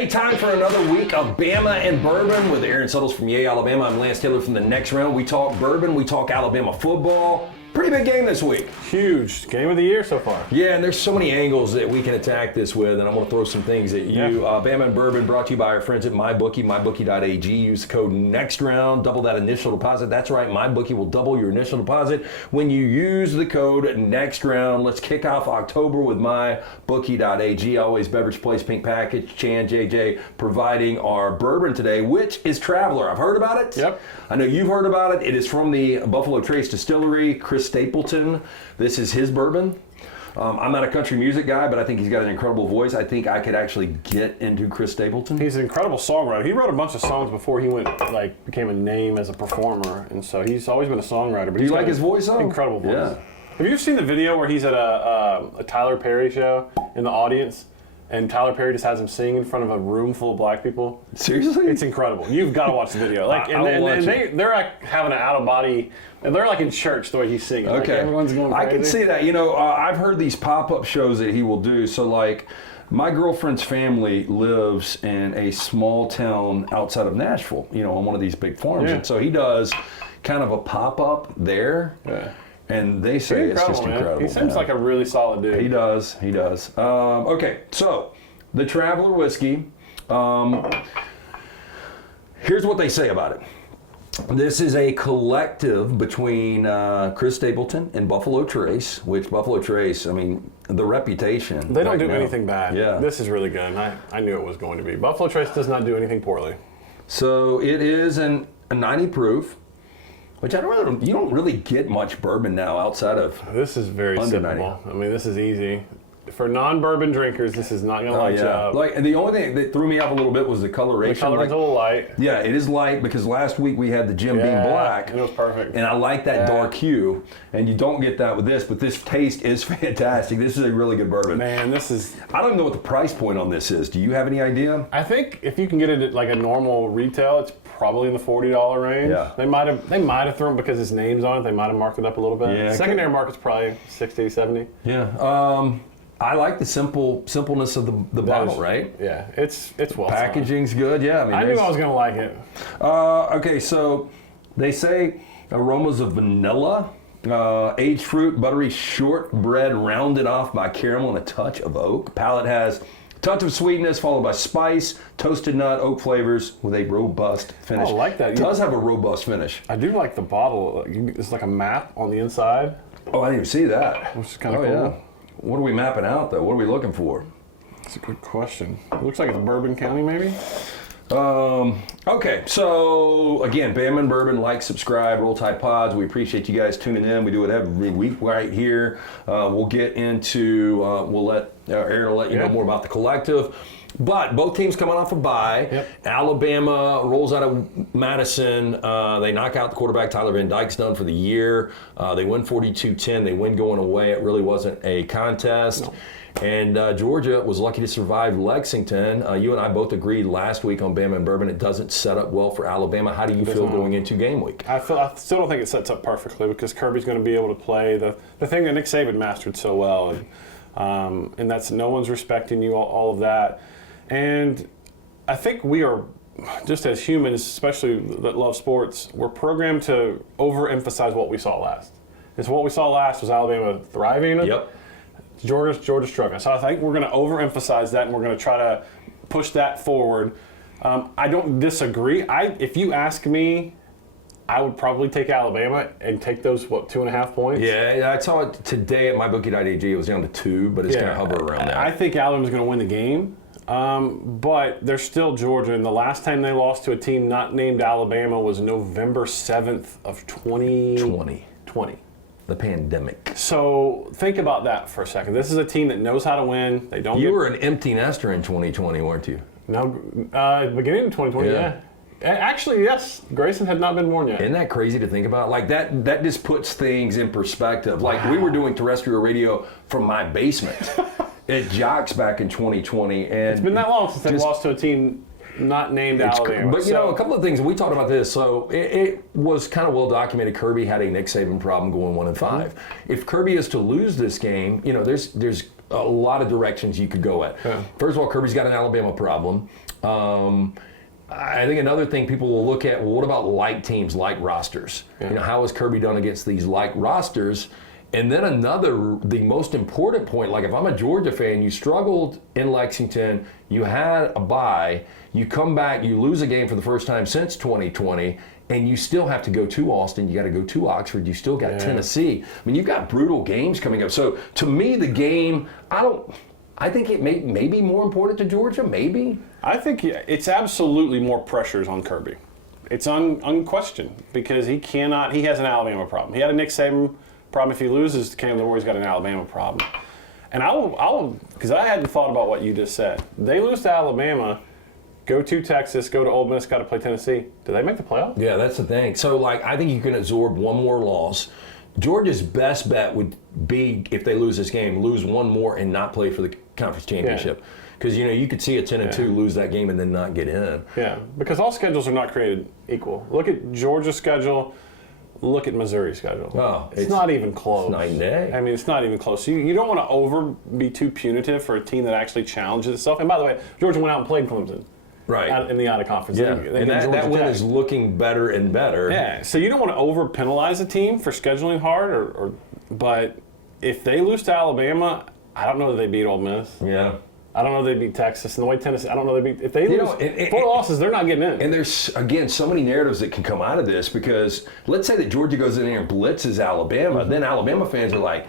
Hey, time for another week of Bama and Bourbon with Aaron Suttles from Yale, Alabama. I'm Lance Taylor from the Next Round. We talk bourbon, we talk Alabama football. Pretty big game this week. Huge game of the year so far. Yeah, and there's so many angles that we can attack this with, and I want to throw some things at you. Yeah. Bama and Bourbon brought to you by our friends at MyBookie, mybookie.ag. Use the code NEXTROUND, double that initial deposit. That's right, MyBookie will double your initial deposit when you use the code NEXTROUND. Let's kick off October with mybookie.ag. Always beverage place, pink package. Chan, JJ providing our bourbon today, which is Traveler. I've heard about it. Yep. I know you've heard about it. It is from the Buffalo Trace Distillery, Chris Stapleton. This is his bourbon. I'm not a country music guy, but I think he's got an incredible voice. I think I could actually get into Chris Stapleton. He's an incredible songwriter. He wrote a bunch of songs before he became a name as a performer, and so he's always been a songwriter. But Do you like his voice, though? Incredible voice. Yeah. Have you ever seen the video where he's at a Tyler Perry show in the audience, and Tyler Perry just has him sing in front of a room full of black people? Seriously? It's incredible. You've got to watch the video. They're like having an out of body. And they're like in church the way he's singing. Okay. Like everyone's going crazy. I can see that. You know, I've heard these pop-up shows that he will do. So, like, my girlfriend's family lives in a small town outside of Nashville, you know, on one of these big farms. Yeah. And so he does kind of a pop-up there. Yeah. And they say it's just incredible. He seems like a really solid dude. He does. Okay, so the Traveler whiskey. Here's what they say about it. This is a collective between Chris Stapleton and Buffalo Trace, which Buffalo Trace, I mean, the reputation. They don't do anything bad. Yeah. This is really good. And I knew it was going to be. Buffalo Trace does not do anything poorly. So it is a 90 proof, which you don't really get much bourbon now outside of. This is very simple. I mean, this is easy. For non-bourbon drinkers, this is not going to light you up. Like, the only thing that threw me off a little bit was the coloration. The color is a little light. Yeah, it is light because last week we had the Jim Beam Black. And it was perfect. And I like that dark hue. And you don't get that with this, but this taste is fantastic. This is a really good bourbon. Man, this is... I don't even know what the price point on this is. Do you have any idea? I think if you can get it at like a normal retail, it's probably in the $40 range. Yeah. They might have thrown, because his name's on it, they might have marked it up a little bit. Yeah. Secondary market's probably 60, 70. Yeah. I like the simpleness of the bottle, right? Yeah, it's well Packaging's good, yeah. I knew I was going to like it. Okay, so they say aromas of vanilla, aged fruit, buttery shortbread rounded off by caramel and a touch of oak. Palate has a touch of sweetness followed by spice, toasted nut, oak flavors with a robust finish. Oh, I like that. It does have a robust finish. I do like the bottle. It's like a map on the inside. Oh, I didn't even see that. Which is kind of cool. Yeah. What are we mapping out, though? What are we looking for? That's a good question. It looks like it's Bourbon County, maybe? Okay, so again, Bama and Bourbon, like, subscribe, Roll Tide Pods. We appreciate you guys tuning in. We do it every week right here. We'll get into, we'll let Aaron let you know more about the collective. But both teams coming off a bye. Yep. Alabama rolls out of Madison. They knock out the quarterback. Tyler Van Dyke's done for the year. They win 42-10. They win going away. It really wasn't a contest. No. And Georgia was lucky to survive Lexington. You and I both agreed last week on Bama and Bourbon. It doesn't set up well for Alabama. How do you feel going into game week? I still don't think it sets up perfectly because Kirby's going to be able to play the thing that Nick Saban mastered so well. And that's no one's respecting you, all of that. And I think we are, just as humans, especially that love sports, we're programmed to overemphasize what we saw last. And so what we saw last was Alabama thriving. Yep. Georgia struggling. So I think we're going to overemphasize that, and we're going to try to push that forward. I don't disagree. If you ask me, I would probably take Alabama and take those, 2.5 points? Yeah, I saw it today at mybookie.ag. It was down to 2, but it's going to hover around that. I think Alabama's going to win the game. But they're still Georgia, and the last time they lost to a team not named Alabama was November 7th of 2020. The pandemic. So think about that for a second. This is a team that knows how to win. They don't. You were an empty nester in 2020, weren't you? No, beginning of 2020, yeah. Actually, yes. Grayson had not been born yet. Isn't that crazy to think about? Like, that just puts things in perspective. Like, we were doing terrestrial radio from my basement at Jocks back in 2020. And it's been that long since they lost to a team not named Alabama. But, a couple of things. We talked about this. So it was kind of well documented. Kirby had a Nick Saban problem going 1-5. Mm-hmm. If Kirby is to lose this game, there's a lot of directions you could go at. Yeah. First of all, Kirby's got an Alabama problem. I think another thing people will look at, well, what about like teams, like rosters? Yeah. How has Kirby done against these like rosters? And then the most important point, like if I'm a Georgia fan, you struggled in Lexington, you had a bye, you come back, you lose a game for the first time since 2020, and you still have to go to Austin, you got to go to Oxford, you still got Tennessee. I mean, you've got brutal games coming up. So to me, the game, I think it may be more important to Georgia, maybe. I think it's absolutely more pressures on Kirby. It's unquestioned because he has an Alabama problem. He had a Nick Saban problem. If he loses to Caleb Lawry's got an Alabama problem. And because I hadn't thought about what you just said. They lose to Alabama, go to Texas, go to Ole Miss, got to play Tennessee. Do they make the playoff? Yeah, that's the thing. So, I think you can absorb one more loss. Georgia's best bet would be, if they lose this game, lose one more and not play for the conference championship. Because, you could see a 10-2 lose that game and then not get in. Yeah, because all schedules are not created equal. Look at Georgia's schedule. Look at Missouri's schedule. Oh, it's not even close. It's night and day. I mean, it's not even close. You don't want to be too punitive for a team that actually challenges itself. And by the way, Georgia went out and played Clemson. Right. In the out-of-conference. Yeah, and that win is looking better and better. Yeah, so you don't want to over-penalize a team for scheduling hard, but if they lose to Alabama, I don't know that they beat Ole Miss. Yeah. I don't know they beat Texas. And the way Tennessee, I don't know they beat. If they lose 4 losses, they're not getting in. And there's, again, so many narratives that can come out of this because let's say that Georgia goes in there and blitzes Alabama. Then Alabama fans are like,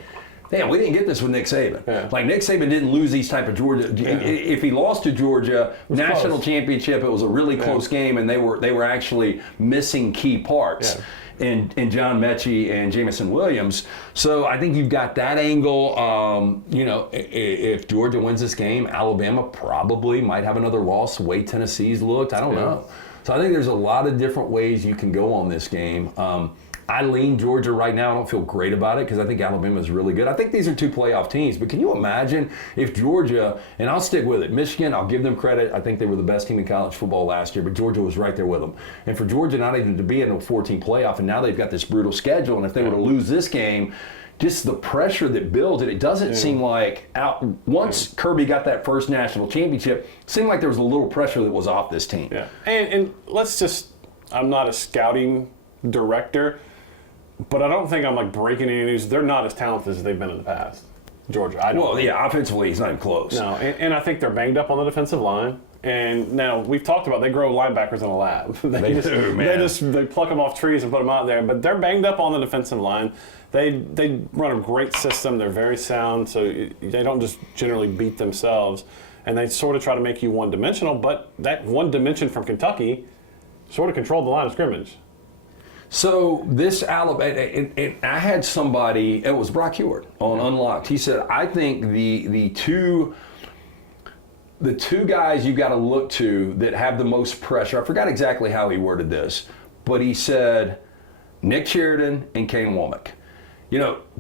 damn, we didn't get this with Nick Saban. Yeah. Like, Nick Saban didn't lose these type of Georgia. Yeah. If he lost to Georgia, national championship, it was a really close game, and they were actually missing key parts. Yeah. In John Mechie and Jamison Williams. So I think you've got that angle. If Georgia wins this game, Alabama probably might have another loss the way Tennessee's looked. I don't know. So I think there's a lot of different ways you can go on this game. I lean Georgia right now. I don't feel great about it because I think Alabama is really good. I think these are 2 playoff teams. But can you imagine if Georgia, and I'll stick with it, Michigan, I'll give them credit. I think they were the best team in college football last year, but Georgia was right there with them. And for Georgia not even to be in a 14 playoff, and now they've got this brutal schedule, and if they were to lose this game, just the pressure that builds, and it doesn't seem like once Kirby got that first national championship, it seemed like there was a little pressure that was off this team. Yeah, and let's just, I'm not a scouting director, but I don't think I'm breaking any news. They're not as talented as they've been in the past. Georgia, I don't. Well, yeah, offensively, it's not even close. No, and I think they're banged up on the defensive line. And now we've talked about they grow linebackers in a lab. They do, man. They pluck them off trees and put them out there. But they're banged up on the defensive line. They run a great system. They're very sound, so they don't just generally beat themselves. And they sort of try to make you one-dimensional. But that one dimension from Kentucky sort of controlled the line of scrimmage. So this Alabama, and I had somebody, it was Brock Heward on Unlocked. He said, I think the two guys you got to look to that have the most pressure, I forgot exactly how he worded this, but he said Nick Sheridan and Kane Womack.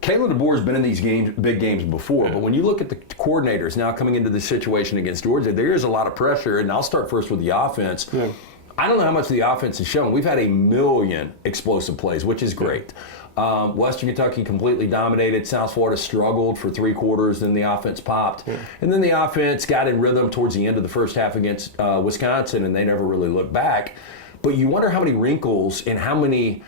Caleb DeBoer has been in these big games before, but when you look at the coordinators now coming into this situation against Georgia, there is a lot of pressure, and I'll start first with the offense. Yeah. I don't know how much the offense has shown. We've had 1 million explosive plays, which is great. Western Kentucky completely dominated. South Florida struggled for 3 quarters, then the offense popped. Yeah. And then the offense got in rhythm towards the end of the first half against Wisconsin, and they never really looked back. But you wonder how many wrinkles and how many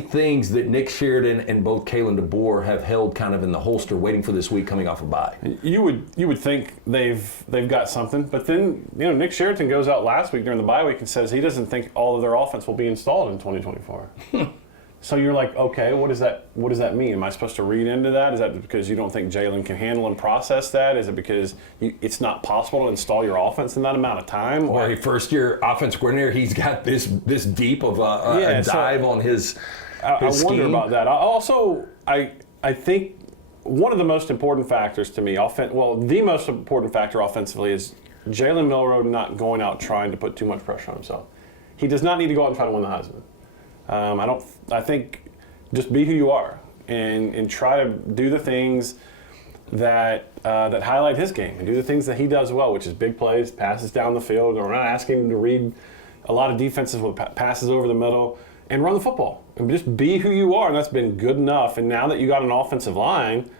things that Nick Sheridan and both Kalen DeBoer have held kind of in the holster waiting for this week coming off a bye. You would think they've got something, but then Nick Sheridan goes out last week during the bye week and says he doesn't think all of their offense will be installed in 2024. So you're like, okay, what does that mean? Am I supposed to read into that? Is that because you don't think Jalen can handle and process that? Is it because it's not possible to install your offense in that amount of time? Or first-year offense coordinator, he's got this deep of a dive on his I wonder scheme. about that. I think one of the most important factors to me, the most important factor offensively is Jalen Milroe not going out trying to put too much pressure on himself. He does not need to go out and try to win the Heisman. I think just be who you are and try to do the things that highlight his game and do the things that he does well, which is big plays, passes down the field. We're not asking him to read a lot of defensive passes over the middle, and run the football. And just be who you are, and that's been good enough. And now that you got an offensive line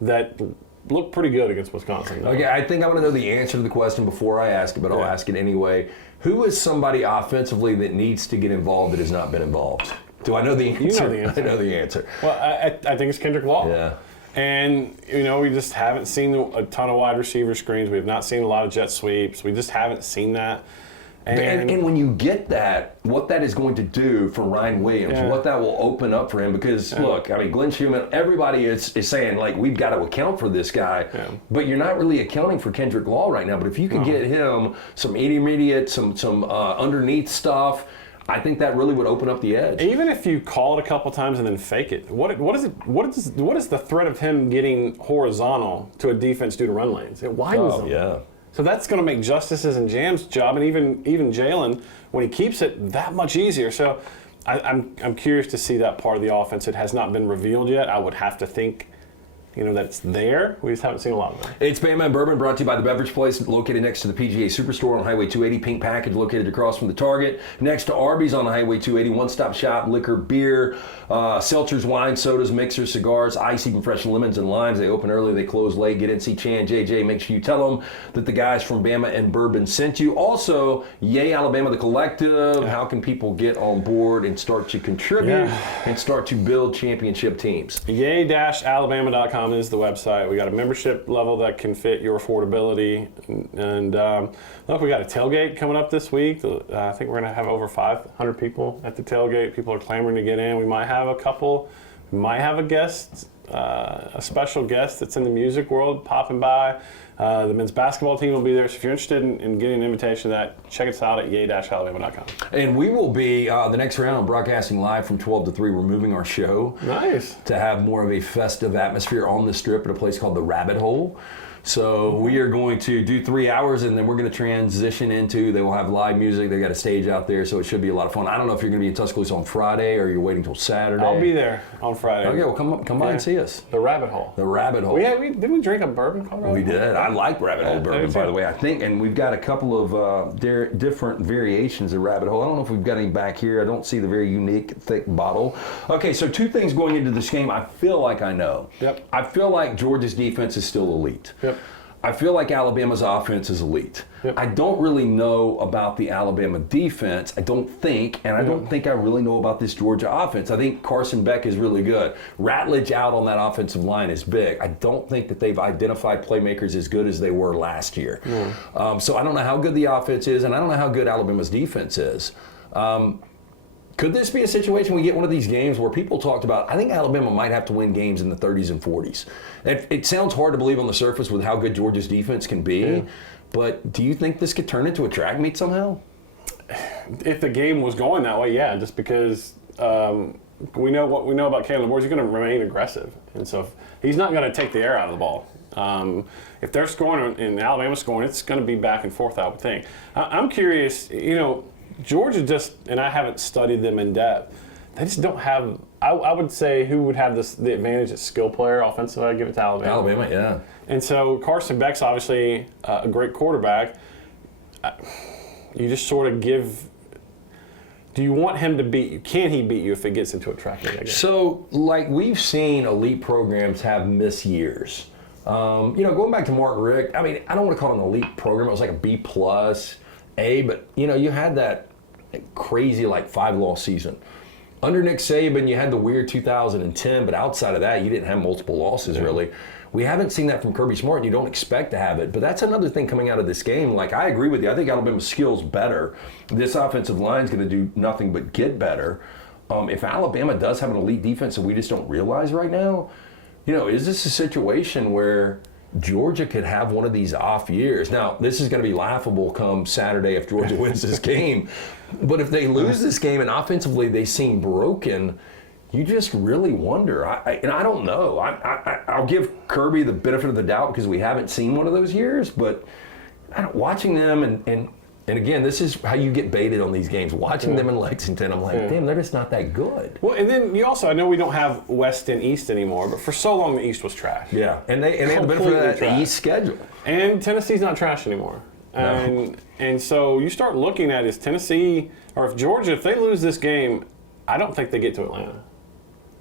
that looked pretty good against Wisconsin. Okay, I think I want to know the answer to the question before I ask it, but I'll ask it anyway. Who is somebody offensively that needs to get involved that has not been involved? Do I know the answer? You know the answer. I know the answer. Well, I think it's Kendrick Law. Yeah. And, we just haven't seen a ton of wide receiver screens. We have not seen a lot of jet sweeps. We just haven't seen that. And when you get that, what that is going to do for Ryan Williams, what that will open up for him, because look, I mean, Glenn Schumann, everybody is saying, like, we've got to account for this guy, but you're not really accounting for Kendrick Law right now. But if you can get him some intermediate, some underneath stuff, I think that really would open up the edge. Even if you call it a couple times and then fake it, what is the threat of him getting horizontal to a defense due to run lanes? It widens them. Yeah. So that's going to make Justice's and Jam's job, and even Jalen, when he keeps it, that much easier. So I'm curious to see that part of the offense. It has not been revealed yet. I would have to think, that it's there. We just haven't seen a lot of it. It's Bama and Bourbon, brought to you by the Beverage Place, located next to the PGA Superstore on Highway 280. Pink package located across from the Target. Next to Arby's on Highway 280. One-stop shop, liquor, beer, seltzers, wine, sodas, mixers, cigars, ice, even fresh lemons and limes. They open early, they close late. Get in, see Chan, JJ. Make sure you tell them that the guys from Bama and Bourbon sent you. Also, Yay Alabama, the collective. How can people get on board and start to contribute and start to build championship teams? Yay-alabama.com is the website. We got a membership level that can fit your affordability. And look, we got a tailgate coming up this week. I think we're going to have over 500 people at the tailgate. People are clamoring to get in. We might have a couple. We might have a guest, a special guest that's in the music world popping by. The men's basketball team will be there. So if you're interested in getting an invitation to that, check us out at yay-alabama.com. And we will be, the next round, broadcasting live from 12 to 3. We're moving our show. Nice. To have more of a festive atmosphere on the Strip at a place called the Rabbit Hole. So we are going to do 3 hours, and then we're going to transition into, they will have live music. They got a stage out there, so it should be a lot of fun. I don't know if you're going to be in Tuscaloosa on Friday or you're waiting till Saturday. I'll be there on Friday. Okay, well, come by and see us. The Rabbit Hole. The Rabbit Hole. Didn't we drink a bourbon called Rabbit Hole? We did. I like Rabbit Hole bourbon, by the way. I think, and we've got a couple of different variations of Rabbit Hole. I don't know if we've got any back here. I don't see the very unique, thick bottle. Okay, so 2 things going into this game I feel like I know. Yep. I feel like Georgia's defense is still elite. Yep. I feel like Alabama's offense is elite. Yep. I don't really know about the Alabama defense, I don't think, and I don't think I really know about this Georgia offense. I think Carson Beck is really good. Ratledge out on that offensive line is big. I don't think that they've identified playmakers as good as they were last year. So I don't know how good the offense is, and I don't know how good Alabama's defense is. Could this be a situation we get one of these games where people talked about, I think Alabama might have to win games in the 30s and 40s. It sounds hard to believe on the surface with how good Georgia's defense can be, but do you think this could turn into a track meet somehow? If the game was going that way, yeah, just because we know what we know about Caleb Ward, he's going to remain aggressive. And so if he's not going to take the air out of the ball. If they're scoring and Alabama's scoring, it's going to be back and forth, I would think. I'm curious, Georgia just, and I haven't studied them in depth, they just don't have, I would say who would have the advantage at skill player offensively, I'd give it to Alabama. Alabama, yeah. And so Carson Beck's obviously a great quarterback. You just sort of give, do you want him to beat you? Can he beat you if it gets into a track meet, I guess? So, like we've seen elite programs have miss years. Going back to Mark Richt, I mean, I don't want to call it an elite program. It was like a B+, A, but, you had that crazy, 5-loss season. Under Nick Saban, you had the weird 2010, but outside of that, you didn't have multiple losses, really. We haven't seen that from Kirby Smart, and you don't expect to have it. But that's another thing coming out of this game. I agree with you. I think Alabama's skill's better. This offensive line's going to do nothing but get better. If Alabama does have an elite defense that we just don't realize right now, is this a situation where Georgia could have one of these off years? Now, this is going to be laughable come Saturday if Georgia wins this game. But if they lose this game and offensively they seem broken, you just really wonder. I don't know. I'll give Kirby the benefit of the doubt because we haven't seen one of those years. But watching them and And again, this is how you get baited on these games. Watching them in Lexington, I'm like, damn, they're just not that good. Well, and then you also, I know we don't have West and East anymore, but for so long the East was trash. Yeah, and they had the benefit of that trash. East schedule. And Tennessee's not trash anymore. And so you start looking at, is Tennessee, or if Georgia, if they lose this game, I don't think they get to Atlanta.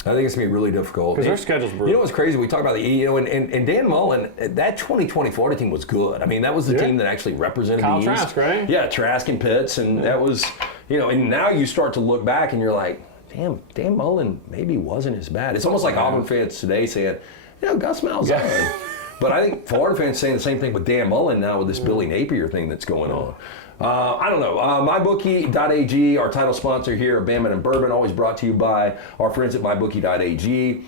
I think it's going to be really difficult. Because their schedule's brutal. You know what's crazy? We talk about and Dan Mullen, that 2020 Florida team was good. I mean, that was the team that actually represented Kyle the East. Trask, right? Yeah, Trask and Pitts, and that was, and now you start to look back and you're like, damn, Dan Mullen maybe wasn't as bad. It's almost like Auburn fans today saying, Gus Malzahn. But I think Florida fans saying the same thing with Dan Mullen now with this Billy Napier thing that's going on. I don't know. MyBookie.ag, our title sponsor here at Bama and Bourbon, always brought to you by our friends at MyBookie.ag.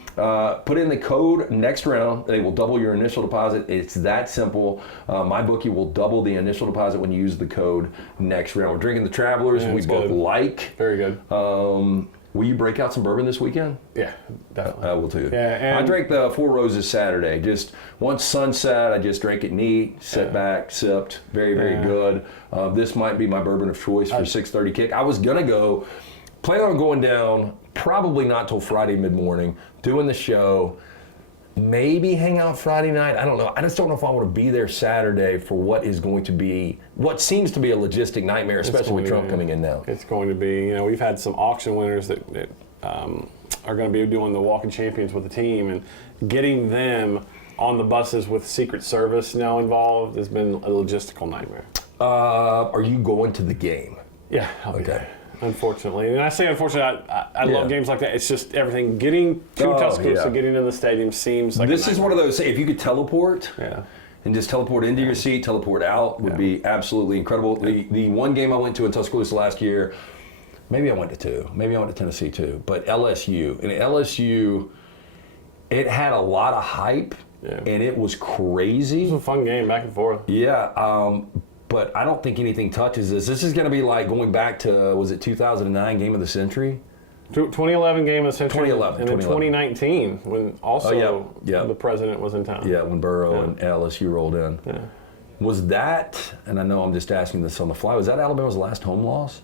Put in the code next round. They will double your initial deposit. It's that simple. MyBookie will double the initial deposit when you use the code next round. We're drinking the Travelers. We both like. Very good. Will you break out some bourbon this weekend? Yeah, definitely. I will too. Yeah, and I drank the Four Roses Saturday. Just once sunset, I just drank it neat, sat back, sipped. Very, very good. This might be my bourbon of choice for 6:30 kick. I was gonna plan on going down, probably not till Friday mid-morning, doing the show. Maybe hang out Friday night. I don't know. I just don't know if I want to be there Saturday for what seems to be a logistic nightmare, especially with Trump coming in now. It's going to be. We've had some auction winners that are going to be doing the walking champions with the team, and getting them on the buses with Secret Service now involved has been a logistical nightmare. Are you going to the game? Yeah, I'll be there. Unfortunately, and I say unfortunately, I love games like that. It's just everything. Getting to Tuscaloosa, getting in the stadium seems like this is one of those. If you could teleport, and just teleport into your seat, teleport out would be absolutely incredible. The one game I went to in Tuscaloosa last year, maybe I went to two, maybe I went to Tennessee too, but LSU, and LSU, it had a lot of hype, and it was crazy. It was a fun game, back and forth. Yeah. But I don't think anything touches this. This is going to be like going back to, was it 2009 Game of the Century? 2011 Game of the Century. 2011. And then 2019, when also the president was in town. Yeah, when Burrow and LSU rolled in. Yeah. Was that, and I know I'm just asking this on the fly, was that Alabama's last home loss?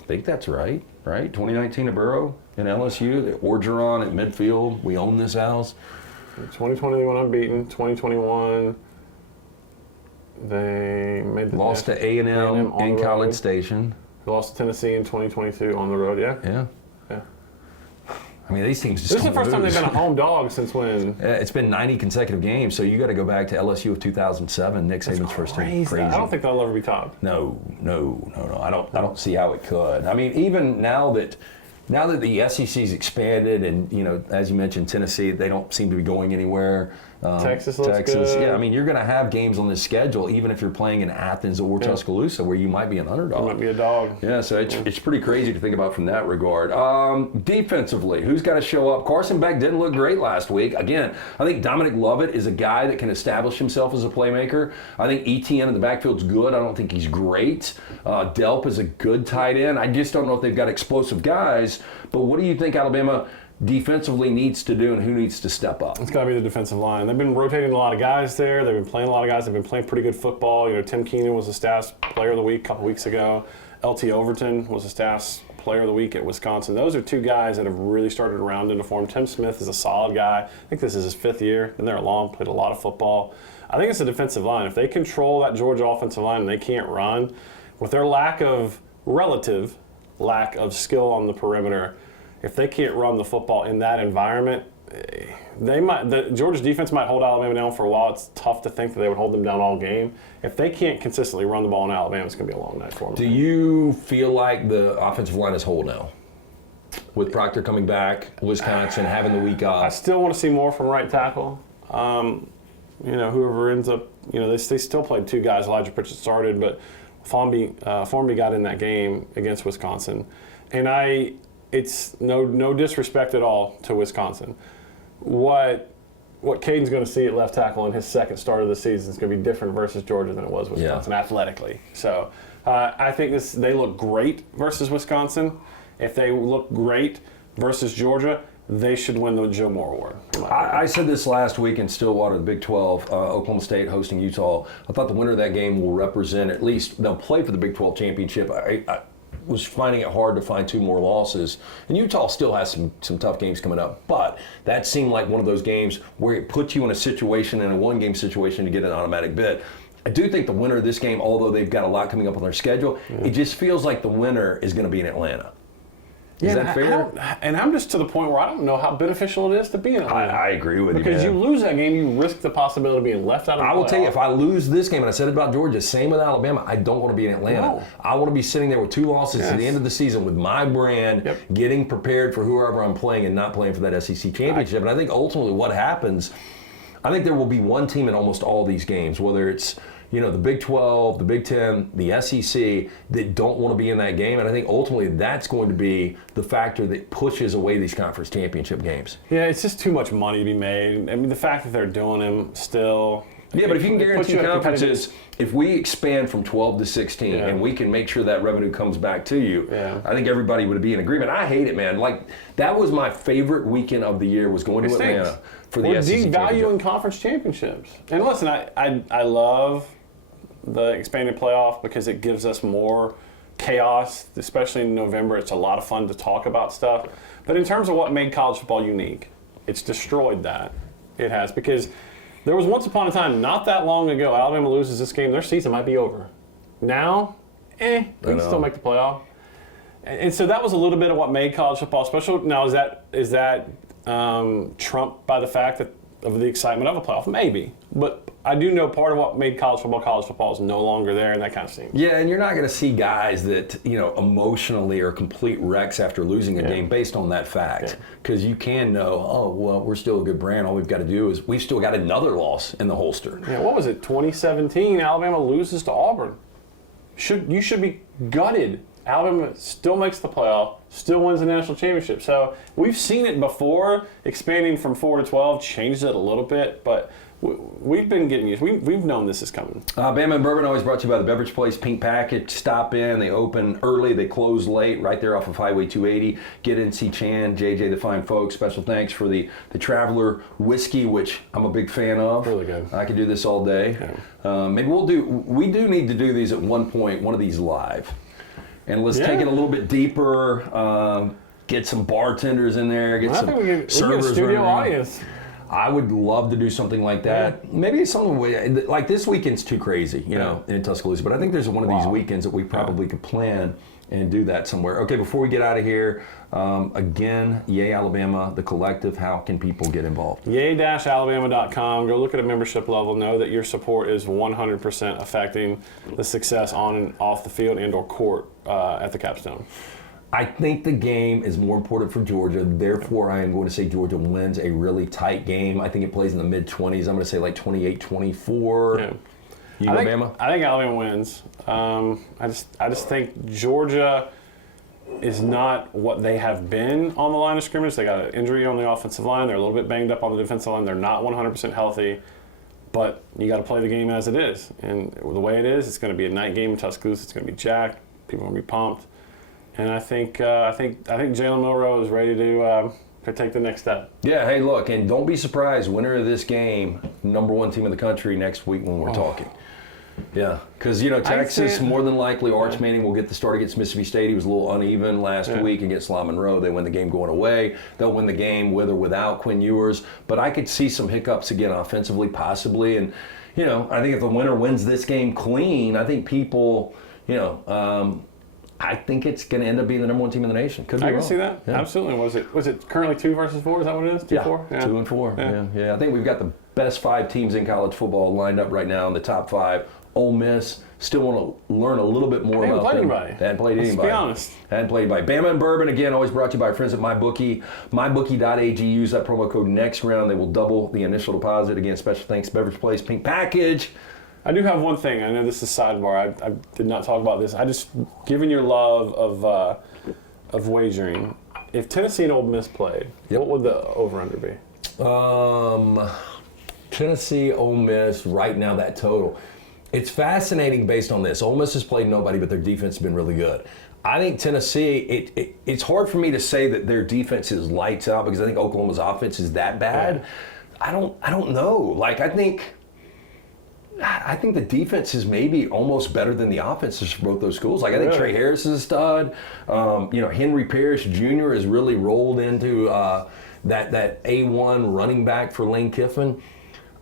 I think that's right? 2019 to Burrow and LSU, at Orgeron at midfield. We own this house. 2020 they went unbeaten. 2021... they made the lost to A&M in College Station. They lost to Tennessee in 2022 on the road. Yeah. I mean, these teams just this is the first time they've been a home dog since when? It's been 90 consecutive games, so you got to go back to LSU of 2007, Nick Saban's first team. Crazy. I don't think they'll ever be topped. No. I don't see how it could. I mean, even now that the SEC's expanded, and as you mentioned, Tennessee, they don't seem to be going anywhere. Texas looks good. Yeah. I mean, you're going to have games on this schedule, even if you're playing in Athens or Tuscaloosa, where you might be an underdog. You might be a dog. Yeah, so it's pretty crazy to think about from that regard. Defensively, who's got to show up? Carson Beck didn't look great last week. Again, I think Dominic Lovett is a guy that can establish himself as a playmaker. I think ETN in the backfield's good. I don't think he's great. Delp is a good tight end. I just don't know if they've got explosive guys. But what do you think Alabama defensively needs to do, and who needs to step up? It's got to be the defensive line. They've been rotating a lot of guys there. They've been playing a lot of guys. They've been playing pretty good football. Tim Keenan was the Staff's Player of the Week a couple weeks ago. LT Overton was the Staff's Player of the Week at Wisconsin. Those are two guys that have really started to round into form. Tim Smith is a solid guy. I think this is his 5th year. Been there long, played a lot of football. I think it's the defensive line. If they control that Georgia offensive line and they can't run, with their relative lack of skill on the perimeter, if they can't run the football in that environment, Georgia's defense might hold Alabama down for a while. It's tough to think that they would hold them down all game. If they can't consistently run the ball in Alabama, it's going to be a long night for them. Do you feel like the offensive line is whole now? With Proctor coming back, Wisconsin having the week off. I still want to see more from right tackle. Whoever ends up, they still played two guys. Elijah Pritchett started, but Formby got in that game against Wisconsin. And it's no disrespect at all to Wisconsin. What Caden's going to see at left tackle in his second start of the season is going to be different versus Georgia than it was Wisconsin athletically. So I think they look great versus Wisconsin. If they look great versus Georgia, they should win the Joe Moore Award. I said this last week in Stillwater, the Big 12, Oklahoma State hosting Utah. I thought the winner of that game will represent, at least they'll play for the Big 12 championship. I was finding it hard to find 2 more losses. And Utah still has some tough games coming up. But that seemed like one of those games where it puts you in a situation, in a one-game situation, to get an automatic bid. I do think the winner of this game, although they've got a lot coming up on their schedule, it just feels like the winner is going to be in Atlanta. Is that fair? And I'm just to the point where I don't know how beneficial it is to be in Atlanta. I agree with you, because man. you lose that game, you risk the possibility of being left out of the playoff. I will tell you, if I lose this game, and I said it about Georgia, same with Alabama, I don't want to be in Atlanta. No. I want to be sitting there with 2 losses at the end of the season with my brand, getting prepared for whoever I'm playing and not playing for that SEC championship. And I think ultimately what happens, I think there will be one team in almost all these games, whether it's the Big 12, the Big 10, the SEC, that don't want to be in that game. And I think ultimately that's going to be the factor that pushes away these conference championship games. Yeah, it's just too much money to be made. I mean, the fact that they're doing them still. Yeah, but if you can guarantee conferences, if we expand from 12 to 16 and we can make sure that revenue comes back to you, I think everybody would be in agreement. I hate it, man. Like, that was my favorite weekend of the year, was going to Atlanta for the SEC championship. We're devaluing conference championships. And listen, I love the expanded playoff because it gives us more chaos, especially in November. It's a lot of fun to talk about stuff. But in terms of what made college football unique, it's destroyed that. It has, because there was once upon a time, not that long ago, Alabama loses this game, their season might be over. Now, we can still make the playoff. And so that was a little bit of what made college football special. Now, is that trumped by the fact of the excitement of a playoff? Maybe. But I do know part of what made college football is no longer there, and that kind of thing. Yeah, and you're not going to see guys that, emotionally are complete wrecks after losing a game based on that fact. Because you can know, oh, well, we're still a good brand. All we've got to do is we've still got another loss in the holster. Yeah, what was it, 2017, Alabama loses to Auburn. You should be gutted. Alabama still makes the playoff, still wins the national championship. So we've seen it before. Expanding from 4 to 12 changed it a little bit, but we've been getting used. We've known this is coming. Bama and Bourbon, always brought to you by the Beverage Place Pink Package. Stop in. They open early. They close late, right there off of Highway 280. Get in, see Chan, JJ, the fine folks. Special thanks for the Traveler whiskey, which I'm a big fan of. Really good. I could do this all day. Yeah. Maybe we do need to do these at one point, one of these live. And let's take it a little bit deeper. Get some bartenders in there. Get some servers. We get studio audience. I would love to do something like that. Yeah. Maybe something like this weekend's too crazy, in Tuscaloosa. But I think there's one of these weekends that we probably could plan and do that somewhere. Okay, before we get out of here, again, Yay Alabama, the collective, how can people get involved? Yay-alabama.com. Go look at a membership level. Know that your support is 100% affecting the success on and off the field and or court at the Capstone. I think the game is more important for Georgia. Therefore, I am going to say Georgia wins a really tight game. I think it plays in the mid-20s. I'm going to say like 28-24. Yeah. You go Bama? I think Alabama wins. I just think Georgia is not what they have been on the line of scrimmage. They got an injury on the offensive line. They're a little bit banged up on the defensive line. They're not 100% healthy. But you got to play the game as it is. And the way it is, it's going to be a night game in Tuscaloosa. It's going to be jacked. People are going to be pumped. And I think Jalen Milroe is ready to take the next step. Yeah, hey, look, and don't be surprised, winner of this game, number 1 team in the country next week when we're talking. Yeah, because, Texas, more than likely, Arch Manning will get the start against Mississippi State. He was a little uneven last week against La Monroe. They win the game going away. They'll win the game with or without Quinn Ewers. But I could see some hiccups again offensively, possibly. And, I think if the winner wins this game clean, I think people, I think it's going to end up being the number 1 team in the nation. Could be I wrong. can see that. Yeah. Absolutely. Was it currently 2 versus 4? Is that what it is? 2-4? Yeah, 2 and 4. Yeah. I think we've got the best 5 teams in college football lined up right now in the top 5. Ole Miss, still want to learn a little bit more about them. They hadn't played anybody. Let's be honest. Hadn't played anybody. Bama and Bourbon, again, always brought to you by our friends at MyBookie. MyBookie.ag. Use that promo code next round. They will double the initial deposit. Again, special thanks to Beverage Place Pink Package. I do have one thing. I know this is sidebar. I did not talk about this. I just, given your love of wagering, if Tennessee and Ole Miss played, what would the over/under be? Tennessee, Ole Miss, right now that total. It's fascinating based on this. Ole Miss has played nobody, but their defense has been really good. I think Tennessee, it's hard for me to say that their defense is lights out because I think Oklahoma's offense is that bad. I don't know. Like, I think the defense is maybe almost better than the offenses for both those schools. Like, I think Trey Harris is a stud. Henry Parrish Jr. has really rolled into that A1 running back for Lane Kiffin.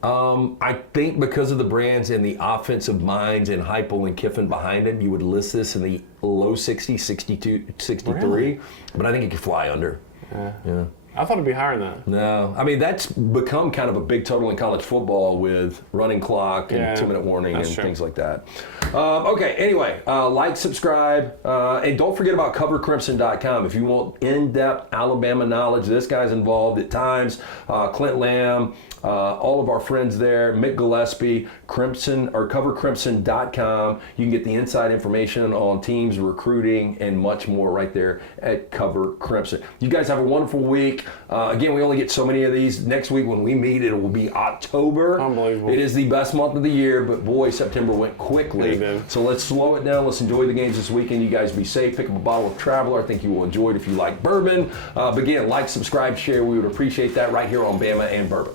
I think because of the brands and the offensive minds and Heupel and Kiffin behind him, you would list this in the low 60s, 62, 63. Really? But I think it could fly under. Yeah. I thought it'd be higher than that. No. I mean, that's become kind of a big total in college football with running clock and 2-minute warning and things like that. Okay, anyway, like, subscribe, and don't forget about covercrimson.com. If you want in-depth Alabama knowledge, this guy's involved at times. Clint Lamb, all of our friends there, Mick Gillespie, covercrimson.com. You can get the inside information on teams, recruiting, and much more right there at Cover Crimson. You guys have a wonderful week. Again, we only get so many of these. Next week when we meet, it will be October. Unbelievable. It is the best month of the year, but boy, September went quickly. So let's slow it down. Let's enjoy the games this weekend. You guys be safe. Pick up a bottle of Traveler. I think you will enjoy it if you like bourbon. Again, like, subscribe, share. We would appreciate that right here on Bama and Bourbon.